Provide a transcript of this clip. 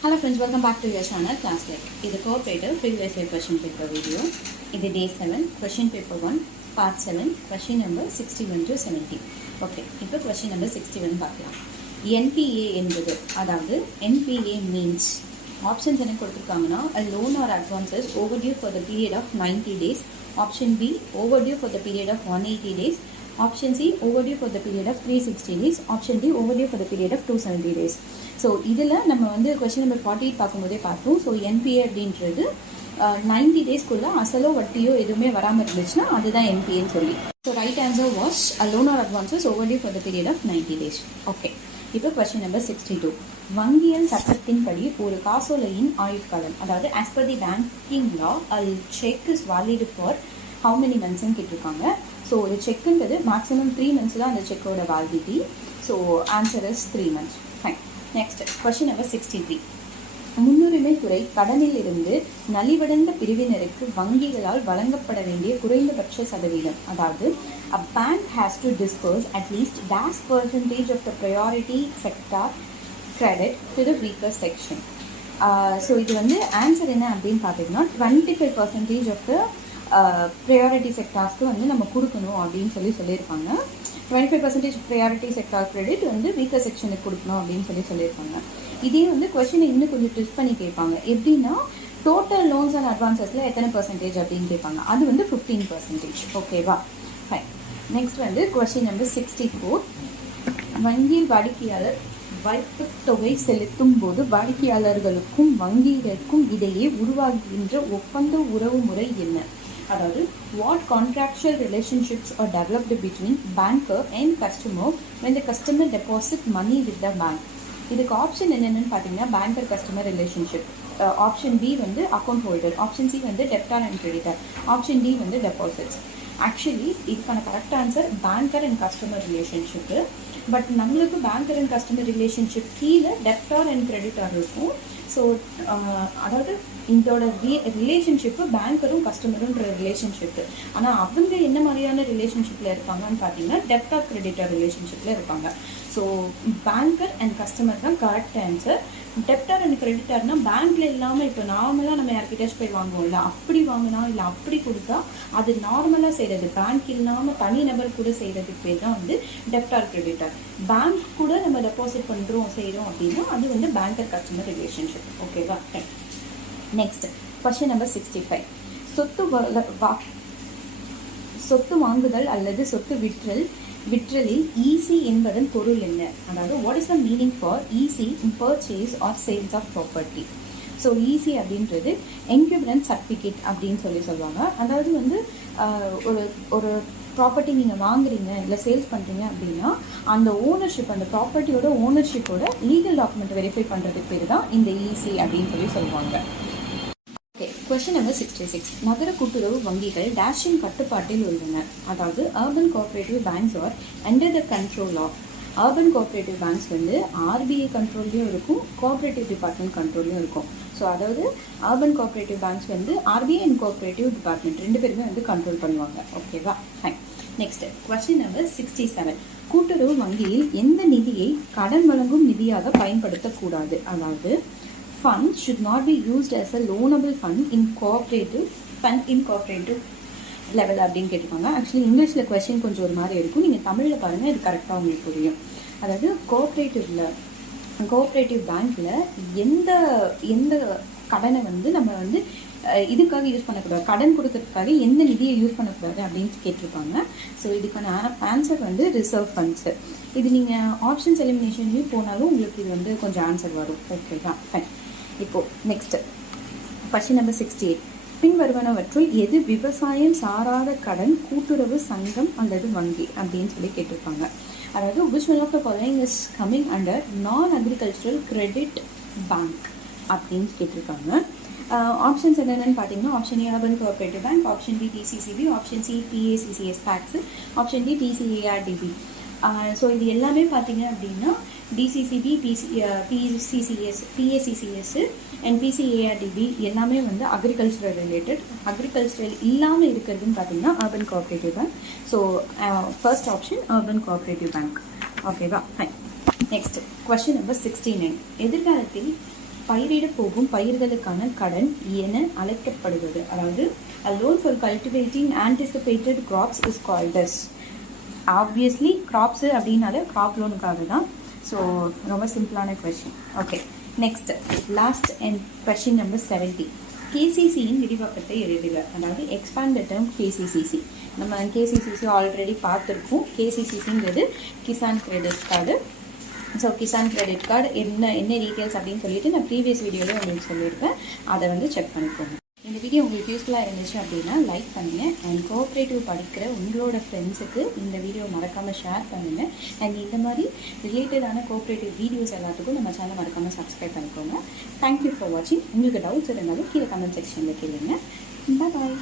Hello friends, welcome back to your channel Class Lake. This is cooperative previous year question paper video. This is day 7, question paper 1, part 7, question number 61 to 70. Okay, now question number 61 பார்க்கலாம். NPA என்பது அதாவது NPA means options என்ன கொடுத்திருக்காங்கன்னா a loan or advances overdue for the period of 90 days, option B overdue for the period of 180 days, option C overdue for the period of 360 days, option D overdue for the period of 270 days. So இதில் நம்ம வந்து question number 48 பார்க்கும்போதே பார்த்தோம். So NBA அப்படின்றது 90 டேஸ்க்குள்ளே அசலோ வட்டியோ எதுவுமே வராமல் இருந்துச்சுன்னா அதுதான் என்பிஏன்னு சொல்லி. So right answer was loan or advances overdue for the period of 90 days. Okay, இப்போ கொஸ்டின் நம்பர் 62. வங்கியல் சட்டத்தின்படி ஒரு காசோலையின் ஆயுட்காலம், அதாவது as per the banking law cheque is valid for how many மந்த்ஸ்ன்னு கேட்டிருக்காங்க. ஸோ ஒரு செக்குன்றது மேக்ஸிமம் 3 months தான் அந்த செக்கோட validity. So answer is 3 months. Fine. Next question number 63. முன்னுரிமை துறை கடனில் இருந்து நலிவடைந்த பிரிவினருக்கு வங்கிகளால் வழங்கப்பட வேண்டிய குறைந்தபட்ச சதவீதம், அதாவது a bank has to disperse at least %% of the priority sector credit to the weaker section. So இது வந்து ஆன்சர் என்ன அப்படின்னு பார்த்தீங்கன்னா 25% of the ப்ரையாரிட்டி செக்டார்ஸ்க்கு வந்து நம்ம கொடுக்கணும் அப்படின்னு சொல்லியிருப்பாங்க. 25% ப்ரையாரிட்டி செக்டார் கிரெடிட் வந்து வீக்கர் செக்ஷனுக்கு கொடுக்கணும் அப்படின்னு சொல்லியிருப்பாங்க. இதே வந்து கொஸ்டினை இன்னும் கொஞ்சம் ட்விஸ்ட் பண்ணி கேட்பாங்க. எப்படின்னா டோட்டல் லோன்ஸ் அண்ட் அட்வான்சஸில் எத்தனை பர்சன்டேஜ் அப்படின்னு கேட்பாங்க. அது வந்து 15%. ஓகேவா? ஃபைன். நெக்ஸ்ட் வந்து கொஸ்டின் நம்பர் 64. வங்கியில் வாடிக்கையாளர் வைப்புத் தொகை செலுத்தும் போது வாடிக்கையாளர்களுக்கும் வங்கிகளுக்கும் இடையே உருவாகின்ற ஒப்பந்த உறவு முறை என்ன? அதாவது what contractual relationships are developed between banker and customer when the customer deposit money with the bank. இதுக்கு ஆப்ஷன் என்னென்னு பார்த்தீங்கன்னா banker customer relationship, option B வந்து அக்கௌண்ட் ஹோல்டர், ஆப்ஷன் சி வந்து debtor and creditor, option D வந்து deposits. Actually இதுக்கான correct answer banker and customer relationship. But நம்மளுக்கு banker and customer relationship கீழே debtor and creditor இருக்கும். So அதாவது இதோட relationship பேங்கரும் கஸ்டமருன்ற relationship. ஆனால் அவங்க என்ன மாதிரியான ரிலேஷன்ஷிப்பில் இருக்காங்கன்னு பார்த்தீங்கன்னா டெப்டார் கிரெடிட்டர் ரிலேஷன்ஷிப்பில் இருப்பாங்க. ஸோ பேங்கர் அண்ட் கஸ்டமர் தான் கரெக்ட் ஆன்சர். டெப்டார் அண்ட் கிரெடிட்டர்னால் பேங்க்கில் இல்லாமல் இப்போ நார்மலாக நம்ம யார்கிட்டயாச்சும் போய் வாங்குவோம்ல, அப்படி வாங்கினா இல்லை அப்படி கொடுத்தா அது நார்மலாக செய்கிறது. பேங்க் இல்லாமல் தனிநபர் கூட செய்கிறதுக்கு பேர் தான் வந்து டெப்டார் கிரெடிட்டர். பேங்க் கூட நம்ம டெபாசிட் பண்ணுறோம் செய்கிறோம் அப்படின்னா அது வந்து பேங்கர் கஸ்டமர் ரிலேஷன்ஷிப். ஓகேவா? Next question number 65. சொத்து வாங்குதல் அல்லது சொத்து விற்றலில் ஈசி என்பதன் பொருள் என்ன? அதாவது what is the meaning for EC in purchase or sales of property? So EC அப்படின்றது என்க்யூபரன்ஸ் சர்டிஃபிகேட் அப்படின்னு சொல்லுவாங்க. அதாவது வந்து ஒரு ப்ராப்பர்ட்டி நீங்கள் வாங்குறீங்க இல்லை சேல்ஸ் பண்ணுறீங்க அப்படின்னா அந்த ஓனர்ஷிப், அந்த ப்ராப்பர்ட்டியோட ஓனர்ஷிப்போட லீகல் டாக்குமெண்ட் வெரிஃபை பண்ணுறதுக்கு பேர் தான் இந்த ஈசி அப்படின்னு சொல்லுவாங்க. Okay, question number 66. நகர கூட்டுறவு வங்கிகள் டேஷின் கட்டுப்பாட்டில் உள்ளன, அதாவது urban cooperative banks are under the control of. Urban cooperative banks வந்து ஆர்பிஐ கண்ட்ரோல்லையும் இருக்கும், கோஆப்ரேட்டிவ் டிபார்ட்மெண்ட் கண்ட்ரோல்லையும் இருக்கும். ஸோ அதாவது அர்பன் கோஆப்ரேட்டிவ் பேங்க்ஸ் வந்து ஆர்பிஐ அண்ட் கோஆப்ரேட்டிவ் டிபார்ட்மெண்ட் ரெண்டு பேருமே வந்து கண்ட்ரோல் பண்ணுவாங்க. ஓகேவா? ஃபைன். Next question number 67. கூட்டுறவு வங்கியில் எந்த நிதியை கடன் வழங்கும் நிதியாக பயன்படுத்தக்கூடாது? அதாவது fund should not be used as a loanable fund in cooperative level அப்படின்னு கேட்டிருக்காங்க. ஆக்சுவலி இங்கிலீஷில் கொஸ்டின் கொஞ்சம் ஒரு மாதிரி இருக்கும், நீங்கள் தமிழில் பாருங்கள், இது கரெக்டாக உங்களுக்கு புரியும். அதாவது கோஆப்ரேட்டிவ் பேங்க்கில் எந்த கடனை வந்து நம்ம வந்து இதுக்காக யூஸ் பண்ணக்கூடாது, கடன் கொடுக்கறதுக்காக எந்த நிதியை யூஸ் பண்ணக்கூடாது அப்படின்னு கேட்டிருப்பாங்க. ஸோ இதுக்கான ஆன்சர் வந்து ரிசர்வ் ஃபண்ட்ஸு. இது நீங்கள் ஆப்ஷன்ஸ் எலிமினேஷன்லேயும் போனாலும் உங்களுக்கு இது வந்து கொஞ்சம் ஆன்சர் வரும். ஓகேவா? ஃபைன். இப்போது நெக்ஸ்ட்டு கொஸ்டின் நம்பர் 68. பின்வருவனவற்றுள் எது விவசாயம் சாராத கடன் கூட்டுறவு சங்கம் அல்லது வங்கி அப்படின்னு கேட்டிருப்பாங்க. அதாவது which one of the following is coming under non-agricultural credit bank அப்படின்னு கேட்டிருக்காங்க. ஆப்ஷன்ஸ் என்னென்னு பார்த்தீங்கன்னா option A urban cooperative bank, option B DCCB, option C PACCS PACS, option D DCARDB. So இது எல்லாமே பார்த்தீங்க அப்படின்னா டிசிசிபி, பிஏசிசிஎஸ் அண்ட் பிசிஏஆர்டிபி எல்லாமே வந்து அக்ரிகல்ச்சரல் ரிலேட்டட். அக்ரிகல்ச்சரல் இல்லாமல் இருக்கிறதுன்னு பார்த்தீங்கன்னா urban cooperative bank. So first option urban cooperative bank. ஓகேவா? ஃபைன். Next question number 69. எதிர்காலத்தில் பயிரிட போகும் பயிர்களுக்கான கடன் என அழைக்கப்படுவது. அதாவது a loan for cultivating anticipated crops is called as. Obviously crops அப்படின்னாலே கிராப் லோனுக்காக தான். ஸோ ரொம்ப சிம்பிளான question. Okay, next last and question number 70. கேசிசியின் விரிவாக்கத்தை எழுதுக. அதாவது எக்ஸ்பேண்ட் த டேர்ம் கேசிசிசி. நம்ம கேசிசிசி ஆல்ரெடி பார்த்துருக்கோம். கேசிசிசிங்கிறது Kisan credit card. So Kisan credit card என்ன டீட்டெயில்ஸ் அப்படின்னு சொல்லிட்டு நான் ப்ரீவியஸ் வீடியோவில் உங்களுக்கு சொல்லியிருக்கேன். அதை வந்து செக் பண்ணிக்கோங்க. இந்த வீடியோ உங்களுக்கு யூஸ்ஃபுல்லாக இருந்துச்சு அப்படின்னா லைக் பண்ணுங்கள். அண்ட் கோஆப்ரேட்டிவ் படிக்கிற உங்களோட ஃப்ரெண்ட்ஸுக்கு இந்த வீடியோ மறக்காமல் ஷேர் பண்ணுங்கள். அண்ட் இந்த மாதிரி ரிலேட்டடான கோஆப்ரேட்டிவ் வீடியோஸ் எல்லாத்துக்கும் நம்ம சேனல் மறக்காமல் சப்ஸ்கிரைப் பண்ணிக்கோங்க. தேங்க்யூ ஃபார் வாட்சிங். உங்களுக்கு டவுட்ஸ் இருந்தாலும் கீழே கமெண்ட் செக்ஷனில் கேளுங்க. பாய்.